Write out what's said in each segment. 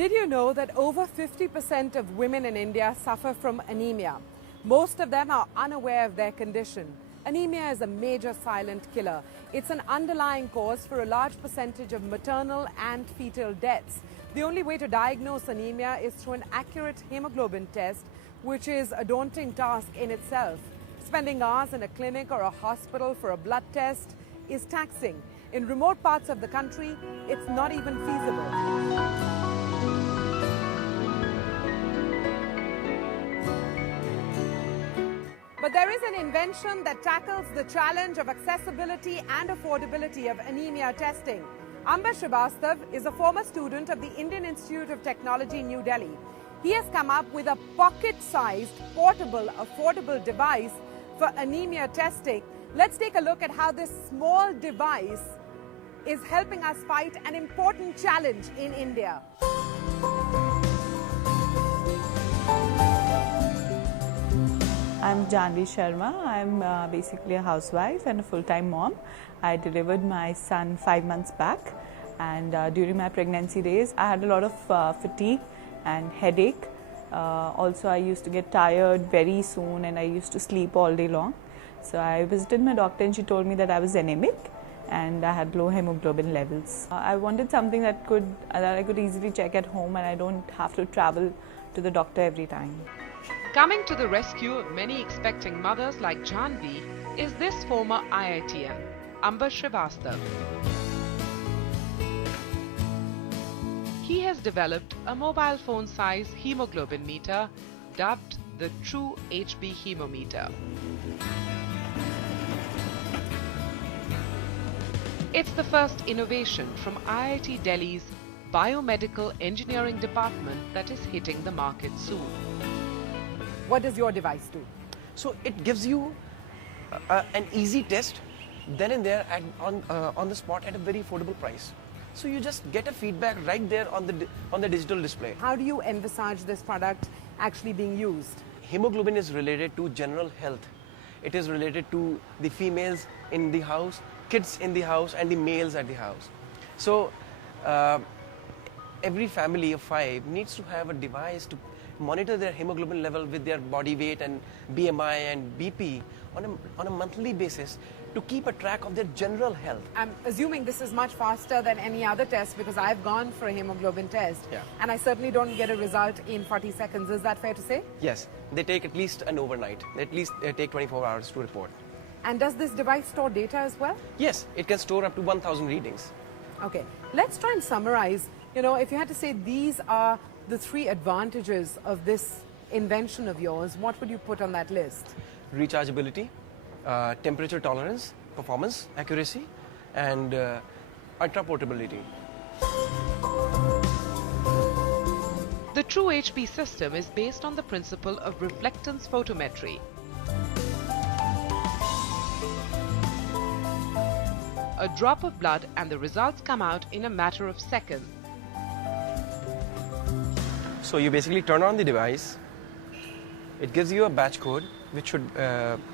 Did you know that over 50% of women in India suffer from anemia? Most of them are unaware of their condition. Anemia is a major silent killer. It's an underlying cause for a large percentage of maternal and fetal deaths. The only way to diagnose anemia is through an accurate hemoglobin test, which is a daunting task in itself. Spending hours in a clinic or a hospital for a blood test is taxing. In remote parts of the country, it's not even feasible. But there is an invention that tackles the challenge of accessibility and affordability of anemia testing. Ambar Srivastava is a former student of the Indian Institute of Technology, New Delhi. He has come up with a pocket-sized, portable, affordable device for anemia testing. Let's take a look at how this small device is helping us fight an important challenge in India. I'm Ambar Sharma. I'm basically a housewife and a full-time mom. I delivered my son 5 months back, and during my pregnancy days I had a lot of fatigue and headache. Also, I used to get tired very soon and I used to sleep all day long. So I visited my doctor and she told me that I was anemic and I had low hemoglobin levels. I wanted something that I could easily check at home and I don't have to travel to the doctor every time. Coming to the rescue of many expecting mothers like Janvi is this former IITian, Ambar Srivastava. He has developed a mobile phone-size hemoglobin meter dubbed the TrueHb Hemometer. It's the first innovation from IIT Delhi's Biomedical Engineering Department that is hitting the market soon. What does your device do? So it gives you an easy test then and there on the spot at a very affordable price. So you just get a feedback right there on the digital display. How do you envisage this product actually being used? Hemoglobin is related to general health. It is related to the females in the house, kids in the house, and the males at the house. So every family of 5 needs to have a device to monitor their hemoglobin level with their body weight and BMI and BP on a monthly basis to keep a track of their general health. I'm assuming this is much faster than any other test because I've gone for a hemoglobin test and I certainly don't get a result in 40 seconds. Is that fair to say? Yes, they take at least an overnight. At least they take 24 hours to report. And does this device store data as well? Yes, it can store up to 1,000 readings. Okay, let's try and summarize. You know, if you had to say these are the 3 advantages of this invention of yours, what would you put on that list? Rechargeability, temperature tolerance, performance, accuracy, and ultra portability. The TrueHb system is based on the principle of reflectance photometry. A drop of blood and the results come out in a matter of seconds. So you basically turn on the device. It gives you a batch code which should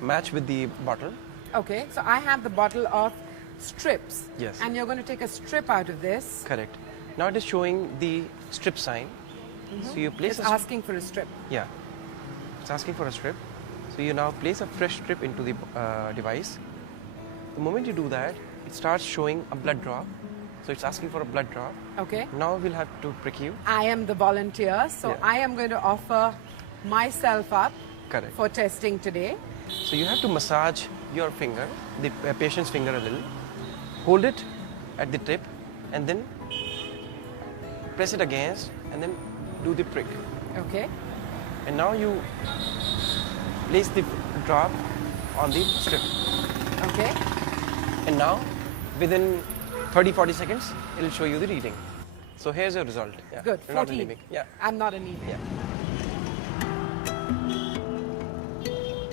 match with the bottle. Okay, so I have the bottle of strips. Yes. And you're going to take a strip out of this. Correct. Now it is showing the strip sign. So you place It's asking for a strip. Yeah. It's asking for a strip. So you now place a fresh strip into the device. The moment you do that, it starts showing a blood drop. So it's asking for a blood drop. Okay. Now we'll have to prick you. I am the volunteer, so I am going to offer myself up Correct. for testing today. So you have to massage your finger, the patient's finger a little, hold it at the tip and then press it against and then do the prick. Okay. And now you place the drop on the strip. Okay. And now within 30-40 seconds, it will show you the reading. So here's your result. Yeah. Good. You're not 14. anemic. Yeah. I'm not anemic. Yeah.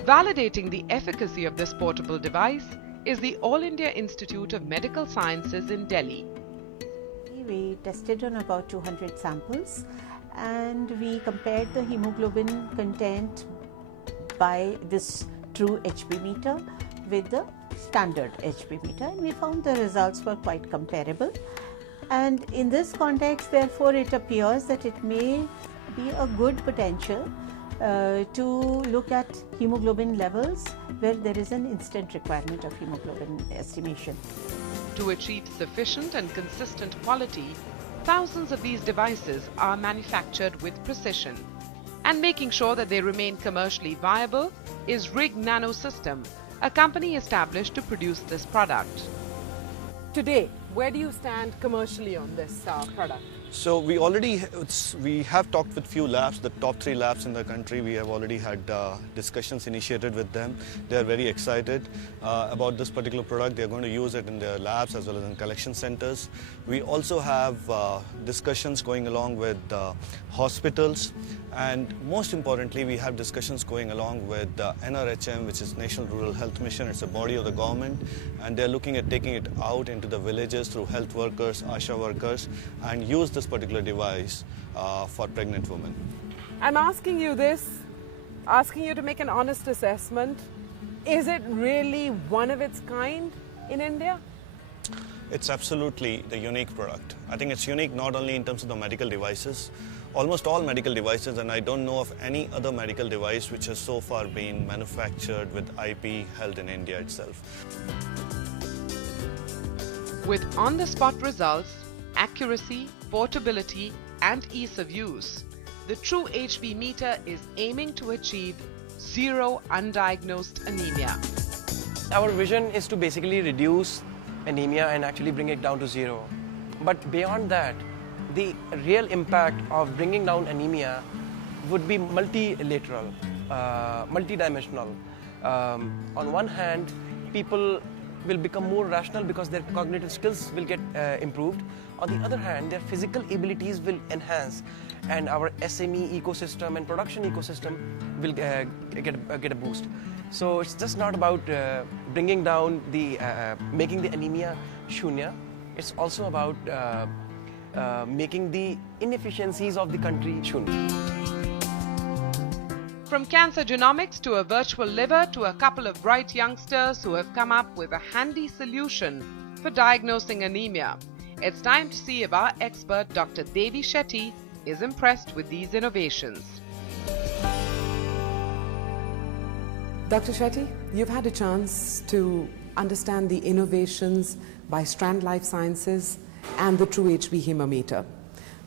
Validating the efficacy of this portable device is the All India Institute of Medical Sciences in Delhi. We tested on about 200 samples and we compared the hemoglobin content by this TrueHb meter with the standard HB meter, and we found the results were quite comparable. And in this context, therefore, it appears that it may be a good potential to look at hemoglobin levels where there is an instant requirement of hemoglobin estimation. To achieve sufficient and consistent quality, thousands of these devices are manufactured with precision. And making sure that they remain commercially viable is Rig Nanosystem, a company established to produce this product. Today, where do you stand commercially on this product? So we have talked with few labs, the top 3 labs in the country. We have already had discussions initiated with them. They are very excited about this particular product. They are going to use it in their labs as well as in collection centers. We also have discussions going along with hospitals, and most importantly, we have discussions going along with NRHM, which is National Rural Health Mission. It's a body of the government, and they're looking at taking it out into the villages through health workers, ASHA workers, and use this particular device for pregnant women. I'm asking you this, asking you to make an honest assessment. Is it really one of its kind in India? It's absolutely the unique product. I think it's unique not only in terms of the medical devices, almost all medical devices, and I don't know of any other medical device which has so far been manufactured with IP held in India itself. With on-the-spot results, accuracy, portability, and ease of use, the TrueHb meter is aiming to achieve zero undiagnosed anemia. Our vision is to basically reduce anemia and actually bring it down to 0. But beyond that, the real impact of bringing down anemia would be multilateral, multidimensional. On one hand, people will become more rational because their cognitive skills will get improved. On the other hand, their physical abilities will enhance, and our SME ecosystem and production ecosystem will get a boost. So it's just not about bringing down the, making the anemia shunya. It's also about making the inefficiencies of the country shunya. From cancer genomics to a virtual liver to a couple of bright youngsters who have come up with a handy solution for diagnosing anemia, it's time to see if our expert Dr. Devi Shetty is impressed with these innovations. Dr. Shetty, you've had a chance to understand the innovations by Strand Life Sciences and the TrueHb Hemometer.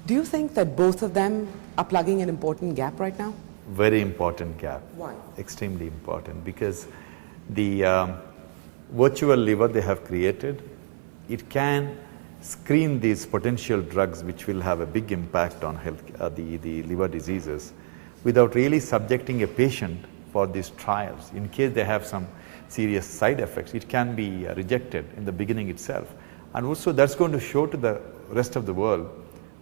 Do you think that both of them are plugging an important gap right now? Very important gap. Why? Extremely important, because the virtual liver they have created, it can screen these potential drugs which will have a big impact on health, the liver diseases, without really subjecting a patient for these trials. In case they have some serious side effects, it can be rejected in the beginning itself. And also that's going to show to the rest of the world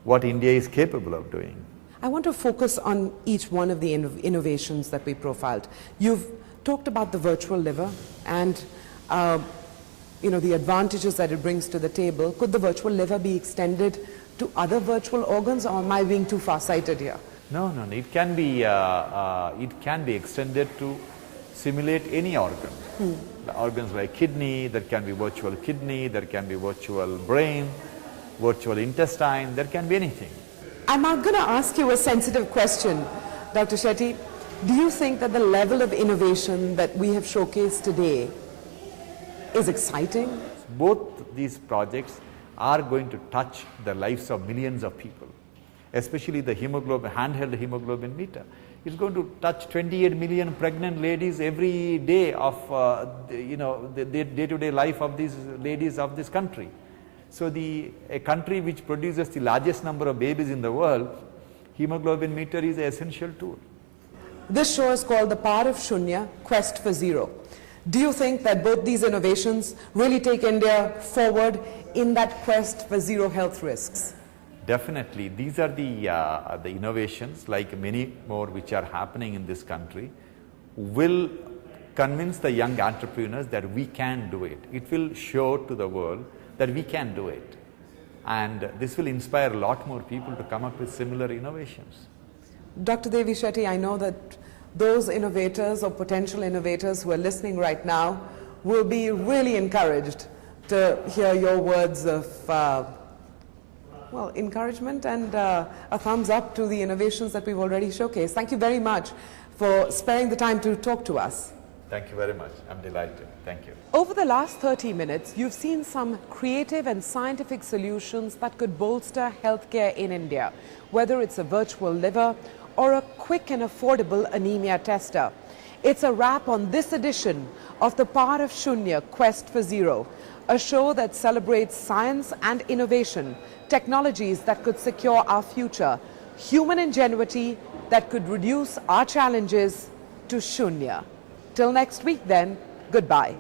what India is capable of doing. I want to focus on each one of the innovations that we profiled. You've talked about the virtual liver and the advantages that it brings to the table. Could the virtual liver be extended to other virtual organs, or am I being too far-sighted here? No. It can be extended to simulate any organ. The organs like kidney, there can be virtual kidney, there can be virtual brain, virtual intestine, there can be anything. I'm going to ask you a sensitive question, Dr. Shetty. Do you think that the level of innovation that we have showcased today is exciting? Both these projects are going to touch the lives of millions of people, especially the hemoglobin, handheld hemoglobin meter. It's going to touch 28 million pregnant ladies every day of the day-to-day life of these ladies of this country. So a country which produces the largest number of babies in the world, hemoglobin meter is an essential tool. This show is called The Power of Shunya, Quest for Zero. Do you think that both these innovations really take India forward in that quest for zero health risks? Definitely. These are the innovations, like many more which are happening in this country, will convince the young entrepreneurs that we can do it. It will show to the world that we can do it. And this will inspire a lot more people to come up with similar innovations. Dr. Devi Shetty, I know that those innovators or potential innovators who are listening right now will be really encouraged to hear your words of Well, encouragement and a thumbs up to the innovations that we've already showcased. Thank you very much for sparing the time to talk to us. Thank you very much. I'm delighted. Thank you. Over the last 30 minutes, you've seen some creative and scientific solutions that could bolster healthcare in India, whether it's a virtual liver or a quick and affordable anemia tester. It's a wrap on this edition of the Part of Shunya Quest for Zero, a show that celebrates science and innovation, technologies that could secure our future, human ingenuity that could reduce our challenges to Shunya. Till next week then, goodbye.